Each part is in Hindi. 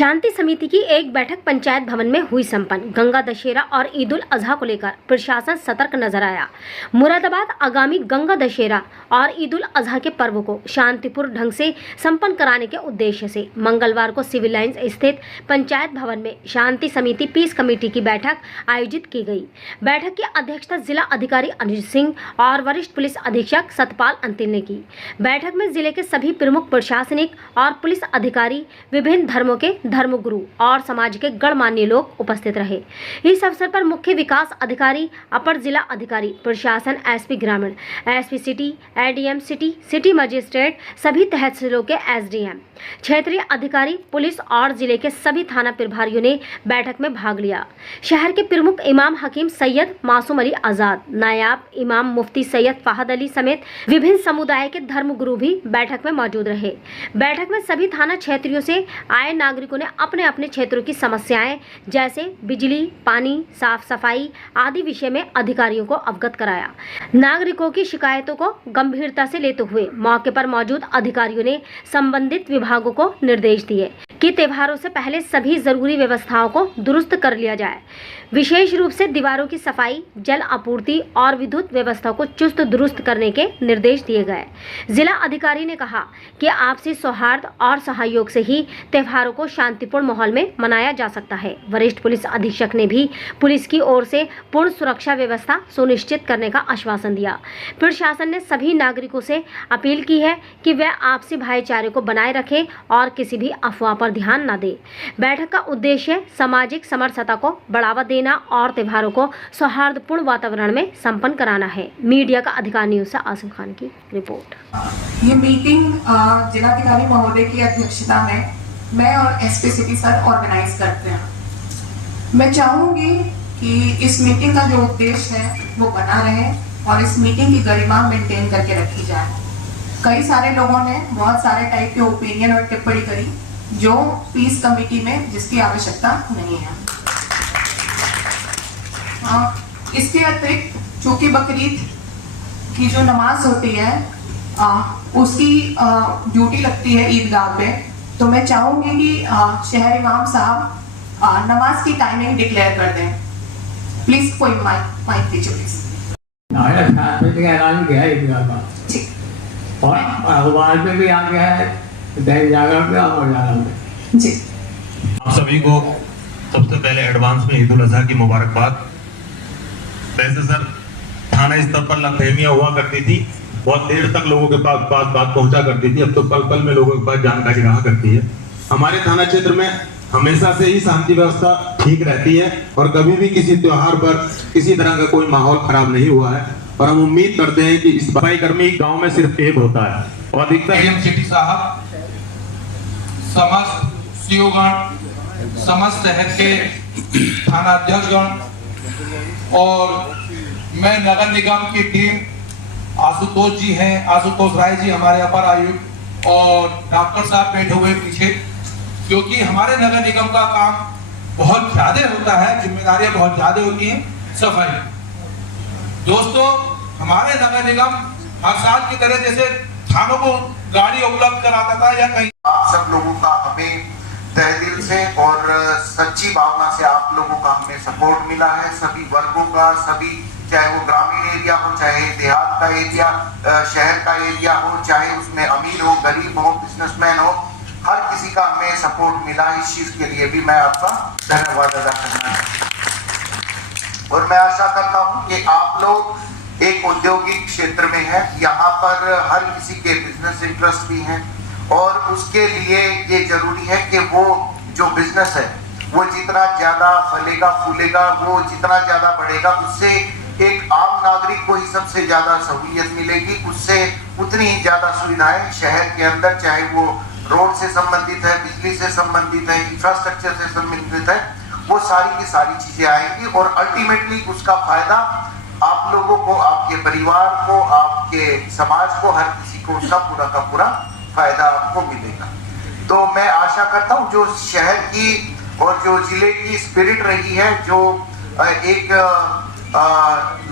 शांति समिति की एक बैठक पंचायत भवन में हुई संपन्न। गंगा दशहरा और ईद उल अजहा को लेकर प्रशासन सतर्क नजर आया। मुरादाबाद आगामी गंगा दशहरा और ईद उल अजहा के पर्व को शांतिपूर्ण ढंग से संपन्न कराने के उद्देश्य से मंगलवार को सिविल लाइंस स्थित पंचायत भवन में शांति समिति पीस कमेटी की बैठक आयोजित की गई। बैठक की अध्यक्षता जिला अधिकारी अनुज सिंह और वरिष्ठ पुलिस अधीक्षक सतपाल अंतिल ने की। बैठक में जिले के सभी प्रमुख प्रशासनिक और पुलिस अधिकारी, विभिन्न धर्मों के धर्मगुरु और समाज के गणमान्य लोग उपस्थित रहे। इस अवसर पर मुख्य विकास अधिकारी, अपर जिला अधिकारी प्रशासन, एसपी ग्रामीण, SP city, ADM city, city magistrate, सभी तहसीलों के एसडीएम, क्षेत्रीय अधिकारी, पुलिस और जिले के सभी थाना प्रभारियों ने बैठक में भाग लिया। शहर के प्रमुख इमाम हकीम सैयद मासूम अली आजाद, नायाब इमाम मुफ्ती सैयद फहद अली समेत विभिन्न समुदाय के धर्मगुरु भी बैठक में मौजूद रहे। बैठक में सभी थाना क्षेत्रों से आए नागरिकों ने अपने अपने क्षेत्रों की समस्याएं जैसे बिजली, पानी, साफ सफाई आदि विषय में अधिकारियों को अवगत कराया। नागरिकों की शिकायतों को गंभीरता से लेते हुए मौके पर मौजूद अधिकारियों ने संबंधित विभागों को निर्देश दिए कि त्योहारों से पहले सभी जरूरी व्यवस्थाओं को दुरुस्त कर लिया जाए। विशेष रूप से दीवारों की सफाई, जल आपूर्ति और विद्युत व्यवस्था को चुस्त दुरुस्त करने के निर्देश दिए गए। जिला अधिकारी ने कहा कि आपसी सौहार्द और सहयोग से ही त्योहारों को शांतिपूर्ण माहौल में मनाया जा सकता है। वरिष्ठ पुलिस अधीक्षक ने भी पुलिस की ओर से पूर्ण सुरक्षा व्यवस्था सुनिश्चित करने का आश्वासन दिया। प्रशासन ने सभी नागरिकों से अपील की है कि वे आपसी भाईचारे को बनाए रखें और किसी भी अफवाह पर ध्यान न दें। बैठक का उद्देश्य सामाजिक समरसता को बढ़ावा देना और त्योहारों को सौहार्दपूर्ण वातावरण में संपन्न कराना है। मीडिया का अधिकार न्यूज से आसिम खान की रिपोर्ट। ये मीटिंग जिलाधिकारी महोदय की अध्यक्षता में मैं और एसपी सिटी सर ऑर्गेनाइज करते हैं। मैं चाहूंगी कि इस मीटिंग का जो उद्देश्य है वो बना रहे और इस मीटिंग की गरिमा मेंटेन करके रखी जाए। कई सारे लोगों ने बहुत सारे टाइप के ओपिनियन और टिप्पणी करी जो पीस कमेटी में जिसकी आवश्यकता नहीं है। इसके अतिरिक्त चूंकि बकरीद की जो नमाज होती है उसकी ड्यूटी लगती है ईदगाह पे, तो मैं चाहूंगी कि शहर इमाम साहब नमाज की टाइमिंग डिक्लेयर कर दें। प्लीज कोई माइक दीजिए प्लीज। ऐलान किया ईदगाह का और अखबार में भी आ गया है, दैनिक जागरण में और जागरण में। जी, आप सभी को सबसे पहले एडवांस में ईद उल अजहा की मुबारकबाद। वैसे सर थाना स्तर पर लफहमियां हुआ करती थी, बहुत देर तक लोगों के पास बात पहुंचा करती थी, अब तो पल पल में लोगों के पास जानकारी रहा करती है। हमारे थाना क्षेत्र में हमेशा से ही शांति व्यवस्था ठीक रहती है और कभी भी किसी त्योहार पर किसी तरह का कोई माहौल खराब नहीं हुआ है और हम उम्मीद करते हैं कि इस सफाई कर्मी गांव में सिर्फ एक होता है और अधिकतर एडीएम सिटी साहब, समस्त सीओगण, समस्त शहर के थाना अध्यक्षगण और मैं नगर निगम की टीम, आशुतोष जी हैं, आशुतोष राय जी हमारे अपर आयुक्त और डॉक्टर साहब बैठे हुए पीछे, क्योंकि हमारे नगर निगम का काम बहुत ज्यादा होता है, जिम्मेदारियां बहुत ज्यादा होती हैं। सफाई दोस्तों, हमारे नगर निगम हर साल की तरह जैसे थानों को गाड़ी उपलब्ध कराता था या कहीं, आप सब लोगों का हमें तहे दिल से और सच्ची भावना से आप लोगों का हमें सपोर्ट मिला है। सभी वर्गों का, सभी, चाहे वो ग्रामीण एरिया हो, चाहे देहात का एरिया, शहर का एरिया हो, चाहे उसमें अमीर हो, गरीब हो, बिजनेसमैन हो, हर किसी का हमें सपोर्ट मिला। इस चीज के लिए भी मैं आपका धन्यवाद अदा करना है और मैं आशा करता हूँ कि आप लोग एक औद्योगिक क्षेत्र में है, यहाँ पर हर किसी के बिजनेस इंटरेस्ट भी हैं और उसके लिए ये जरूरी है कि वो जो बिजनेस है वो जितना ज्यादा फलेगा फूलेगा, वो जितना ज्यादा बढ़ेगा, उससे एक आम नागरिक को ही सबसे ज्यादा सहूलियत मिलेगी, उससे उतनी ही ज्यादा सुविधाएं शहर के अंदर, चाहे वो रोड से संबंधित है, बिजली से संबंधित है, इंफ्रास्ट्रक्चर से संबंधित है, वो सारी की सारी चीजें आएंगी और अल्टीमेटली उसका फायदा आप लोगों को, आपके परिवार को, आपके समाज को, हर किसी को उसका पूरा का पूरा फायदा आपको मिलेगा। तो मैं आशा करता हूँ जो शहर की और जो जिले की स्पिरिट रही है, जो एक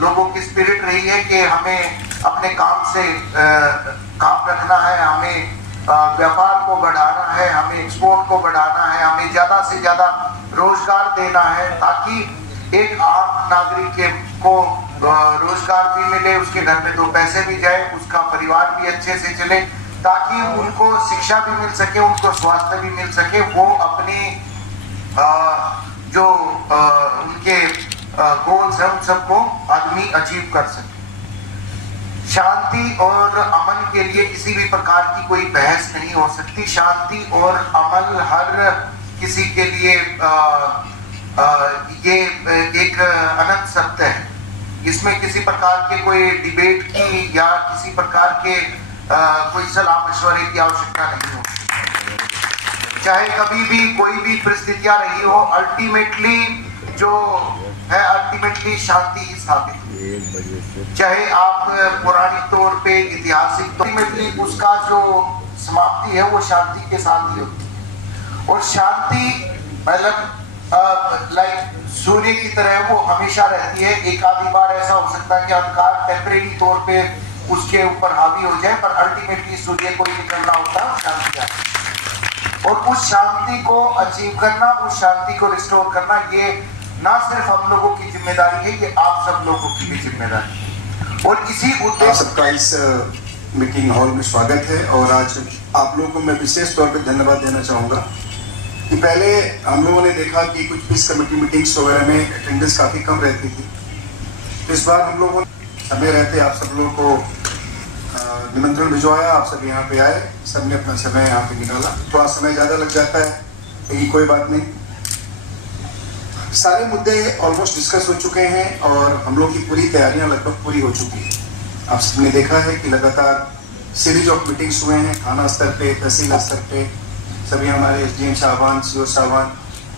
लोगों की स्पिरिट रही है कि हमें अपने काम से काम रखना है, हमें व्यापार को बढ़ाना है, हमें एक्सपोर्ट को बढ़ाना है, हमें ज़्यादा से ज़्यादा रोजगार देना है, ताकि एक आम नागरिक को रोजगार भी मिले, उसके घर में 2 पैसे भी जाए, उसका परिवार भी अच्छे से चले, ताकि उनको शिक्षा भी मिल सके, उनको स्वास्थ्य भी मिल सके, वो अपनी जो उनके गोल्स हैं उन सबको आदमी अचीव कर सके। शांति और अमन के लिए किसी भी प्रकार की कोई बहस नहीं हो सकती। शांति और अमन हर किसी के लिए ये एक अनंत सत्य है। इसमें किसी प्रकार के कोई डिबेट की या किसी प्रकार के कोई सलाह मशवरे की आवश्यकता नहीं हो। चाहे कभी भी कोई भी परिस्थितियां रही हो, अल्टीमेटली जो है अल्टीमेटली शांति ही स्थापित है। चाहे आप पौराणिक तौर पे, ऐतिहासिक अल्टीमेटली उसका जो समाप्ति है वो शांति के साथ ही होती है। और शांति मतलब लाइक सूर्य की तरह वो हमेशा रहती है। एक आधी बार ऐसा हो सकता है कि अंधकार टेम्परेरी तौर पे उसके ऊपर हावी हो जाए, पर अल्टीमेटली सूर्य को ही निकलना होता है, शांति आती है। और उस शांति को अचीव करना, उस शांति को रिस्टोर करना, ये ना सिर्फ हम लोगों की जिम्मेदारी है, ये आप सब लोगों की भी जिम्मेदारी है। और इसी उद्देश्य सबका इस मीटिंग हॉल में स्वागत है। और आज आप लोगों को मैं विशेष तौर पे धन्यवाद देना चाहूँगा कि पहले हम लोगों ने देखा कि कुछ पीस कमेटी मीटिंग्स वगैरह में अटेंडेंस काफ़ी कम रहती थी। इस बार हम लोगों ने समय रहते आप सब लोगों को निमंत्रण भिजवाया, आप सब यहाँ पे आए, सबने अपना समय यहाँ पे निकाला। थोड़ा समय ज़्यादा लग जाता है लेकिन कोई बात नहीं। सारे मुद्दे ऑलमोस्ट डिस्कस हो चुके हैं और हम लोग की पूरी तैयारियां लगभग पूरी हो चुकी हैं। आप सबने देखा है कि लगातार सीरीज ऑफ मीटिंग्स हुए हैं, थाना स्तर पे, तहसील स्तर पे, सभी हमारे SDM साहबान, CO साहबान,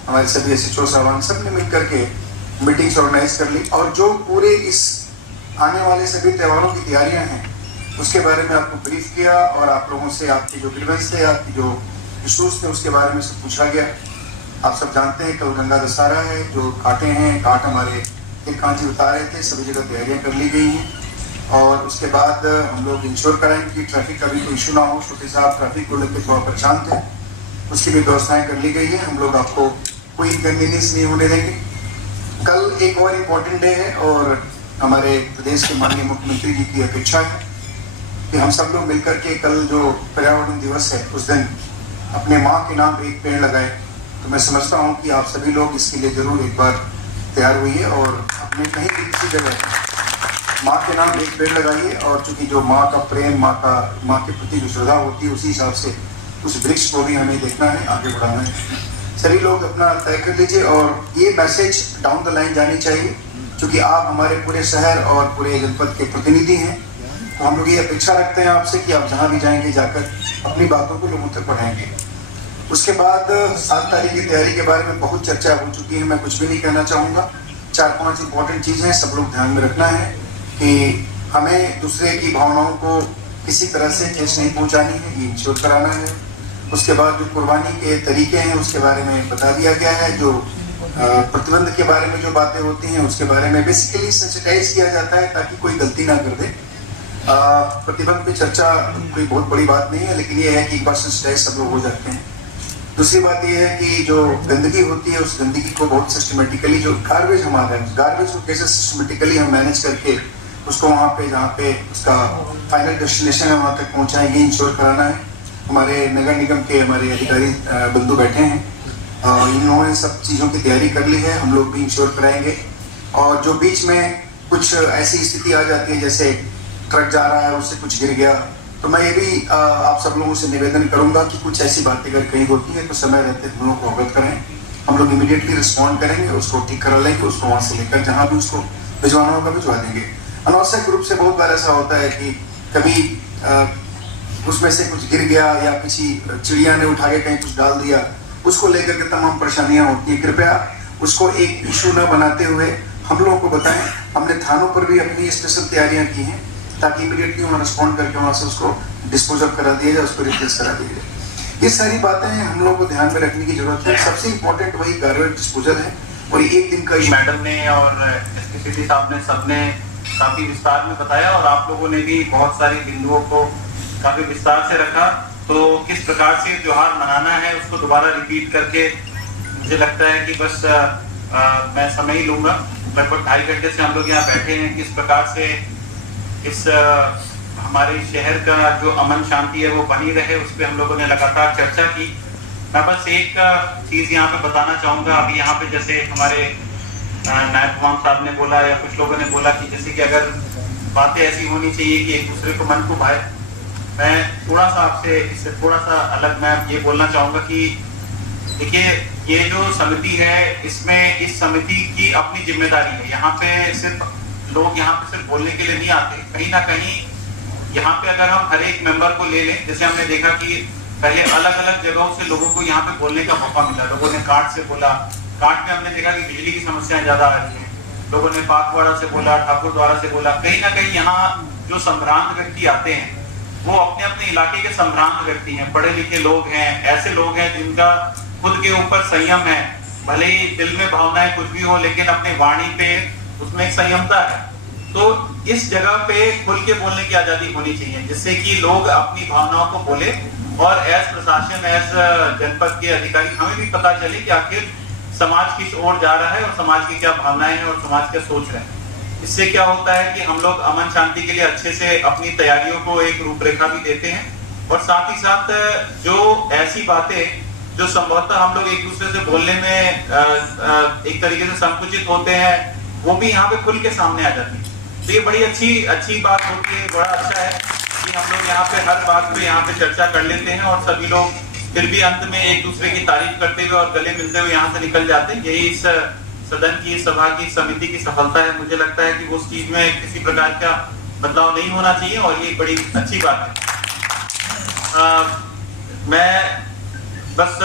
हमारे सभी SHO साहबान, सब ने मिल करके मीटिंग्स ऑर्गेनाइज कर ली। और जो पूरे इस आने वाले सभी त्योहारों की तैयारियाँ हैं उसके बारे में आपको ब्रीफ किया और आप लोगों से आपके जो ग्रीवेंस थे, आपकी जो इशूज़ थे उसके बारे में सब पूछा गया। आप सब जानते हैं कल गंगा दशहरा है, जो कांटे हैं, कांट हमारे एक कांटे उतार रहे थे, सभी जगह तैयारियां कर ली गई हैं। और उसके बाद हम लोग इंश्योर कराएंगे कि ट्रैफिक का भी कोई इशू ना हो। छोटे साहब ट्रैफिक को लेकर थोड़ा परेशान थे, उसकी भी व्यवस्थाएं कर ली गई है। हम लोग आपको कोई इनकन्वीनियंस नहीं होने देंगे। कल एक और इम्पोर्टेंट डे है और हमारे प्रदेश के माननीय मुख्यमंत्री जी की अपेक्षा है कि हम सब लोग मिलकर के कल जो पर्यावरण दिवस है उस दिन अपने माँ के नाम एक पेड़ लगाए। तो मैं समझता हूँ कि आप सभी लोग इसके लिए जरूर एक बार तैयार हुइए और अपने कहीं भी किसी जगह माँ के नाम एक पेड़ लगाइए। और चूंकि जो माँ का प्रेम, माँ के प्रति जो श्रद्धा होती है, उसी हिसाब से उस वृक्ष को भी हमें देखना है, आगे बढ़ाना है। सभी लोग अपना तय कर लीजिए और ये मैसेज डाउन द लाइन जानी चाहिए। चूँकि आप हमारे पूरे शहर और पूरे जनपद के प्रतिनिधि हैं, तो हम लोग ये अपेक्षा रखते हैं आपसे कि आप जहाँ भी जाएंगे जाकर अपनी बातों को लोगों तक बढ़ाएंगे। उसके बाद 7 तारीख की तैयारी के बारे में बहुत चर्चा हो चुकी है, मैं कुछ भी नहीं कहना चाहूँगा। 4-5 इंपॉर्टेंट चीज़ें सब लोग ध्यान में रखना है कि हमें दूसरे की भावनाओं को किसी तरह से ठेस नहीं पहुँचानी है, ये इंश्योर कराना है। उसके बाद जो कुर्बानी के तरीके हैं उसके बारे में बता दिया गया है। जो प्रतिबंध के बारे में जो बातें होती हैं उसके बारे में बेसिकली सेंसिटाइज किया जाता है ताकि कोई गलती ना कर दे। प्रतिबंध की चर्चा कोई बहुत बड़ी बात नहीं है, लेकिन ये है कि एक बार सेंसिटाइज सब लोग हो जाते हैं। दूसरी बात यह है कि जो गंदगी होती है उस गंदगी को बहुत सिस्टमेटिकली, जो गार्बेज हमारा है, गार्बेज को कैसे सिस्टमेटिकली हम मैनेज करके उसको वहाँ पे जहाँ पे उसका फाइनल डेस्टिनेशन है वहाँ तक पहुँचाएं, ये इंश्योर कराना है। हमारे नगर निगम के हमारे अधिकारी बंधु बैठे हैं, इन्होंने सब चीज़ों की तैयारी कर ली है, हम लोग भी इंश्योर कराएंगे। और जो बीच में कुछ ऐसी स्थिति आ जाती है जैसे ट्रक जा रहा है उससे कुछ गिर गया, तो मैं ये भी आप सब लोगों से निवेदन करूंगा कि कुछ ऐसी बातें अगर कहीं होती है तो समय रहते हम लोगों को अवगत करें। हम लोग इमीडिएटली रिस्पॉन्ड करेंगे, उसको ठीक करा लेंगे, उसको वहाँ से लेकर जहाँ भी उसको भिजवाना होगा भिजवा देंगे। अनावश्यक रूप से बहुत बार ऐसा होता है कि कभी उसमें से कुछ गिर गया या किसी चिड़िया ने उठा के कहीं कुछ डाल दिया, उसको लेकर के तमाम परेशानियाँ होती हैं। कृपया उसको एक इशू न बनाते हुए हम लोगों को बताएं। हमने थानों पर भी अपनी स्पेशल तैयारियाँ की हैं ताकि इमीडिएटली वहाँ रिस्पॉन्ड करके वहाँ से उसको डिस्पोज ऑफ करा दिया जाए, उसको रिप्लेस करा दिया जाए। ये सारी बातें हम लोगों को ध्यान में रखने की जरूरत है। सबसे इम्पोर्टेंट वही गार्बेज डिस्पोजल है और एक दिन का मैडम ने और SPCT साहब ने सबने काफी विस्तार में बताया और आप लोगों ने भी बहुत सारे बिंदुओं को काफी विस्तार से रखा। तो किस प्रकार से त्योहार मनाना है उसको दोबारा रिपीट करके मुझे लगता है कि बस मैं समय ही लूंगा। लगभग 2.5 घंटे से हम लोग यहाँ बैठे हैं, किस प्रकार से इस हमारे शहर का जो अमन शांति है वो बनी रहे, उस पर हम लोगों ने लगातार चर्चा की। मैं बस एक चीज़ यहाँ पे बताना चाहूँगा। अभी यहाँ पे जैसे हमारे नायब इमाम साहब ने बोला या कुछ लोगों ने बोला कि जैसे कि अगर बातें ऐसी होनी चाहिए कि एक दूसरे को मन को भाए, मैं थोड़ा सा आपसे इससे थोड़ा सा अलग मैं ये बोलना चाहूँगा कि देखिए ये जो समिति है इसमें इस समिति की अपनी जिम्मेदारी है। यहाँ पे सिर्फ लोग यहाँ पे सिर्फ बोलने के लिए नहीं आते, कहीं ना कहीं यहाँ पे अगर हम हर एक मेंबर को ले लें, जैसे हमने देखा कि पहले अलग अलग जगहों से लोगों को यहाँ पे बोलने का मौका मिला। लोगों ने काट से बोला, काट में हमने देखा कि बिजली की समस्याएं ज्यादा आ रही है। लोगों ने पाकवाड़ा से बोला, ठाकुर द्वारा से बोला। कहीं ना कहीं यहाँ जो संभ्रांत व्यक्ति आते हैं वो अपने अपने इलाके के संभ्रांत व्यक्ति हैं, पढ़े लिखे लोग हैं, ऐसे लोग हैं जिनका खुद के ऊपर संयम है। भले ही दिल में भावनाएं कुछ भी हो लेकिन अपने वाणी पे उसमें एक संयमता है। तो इस जगह पे खुल के बोलने की आजादी होनी चाहिए जिससे कि लोग अपनी भावनाओं को बोले और एज प्रशासन एज जनपद के अधिकारी हमें भी पता चले कि आखिर समाज किस ओर जा रहा है और समाज की क्या भावनाएं हैं और समाज क्या सोच रहे हैं। इससे क्या होता है कि हम लोग अमन शांति के लिए अच्छे से अपनी तैयारियों को एक रूपरेखा भी देते हैं और साथ ही साथ जो ऐसी बातें जो संभवतः हम लोग एक दूसरे से बोलने में एक तरीके से संकुचित होते हैं वो भी यहाँ पे खुल के सामने आ जाती है। तो ये बड़ी अच्छी बात होती है। बड़ा अच्छा है कि हम लोग यहाँ पे हर बात पे यहाँ पे चर्चा कर लेते हैं और सभी लोग फिर भी अंत में एक दूसरे की तारीफ करते हुए और गले मिलते हुए यहाँ से निकल जाते हैं। यही इस सदन की सभा की समिति की सफलता है। मुझे लगता है कि उस चीज में किसी प्रकार का बदलाव नहीं होना चाहिए और ये बड़ी अच्छी बात है। मैं बस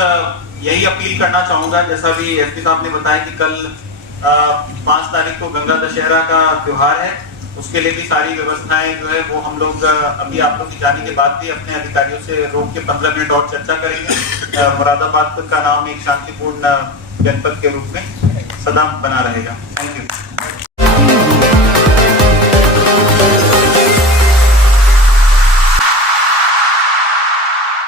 यही अपील करना चाहूंगा, जैसा भी एसपी साहब ने बताया कि कल 5 तारीख को गंगा दशहरा का त्योहार है, उसके लिए भी सारी व्यवस्थाएं जो है वो हम लोग अभी आप लोग की जाने के बाद भी अपने अधिकारियों से रोक के 15 मिनट और चर्चा करेंगे। मुरादाबाद का नाम एक शांतिपूर्ण जनपद के रूप में सदा बना रहेगा। Thank you.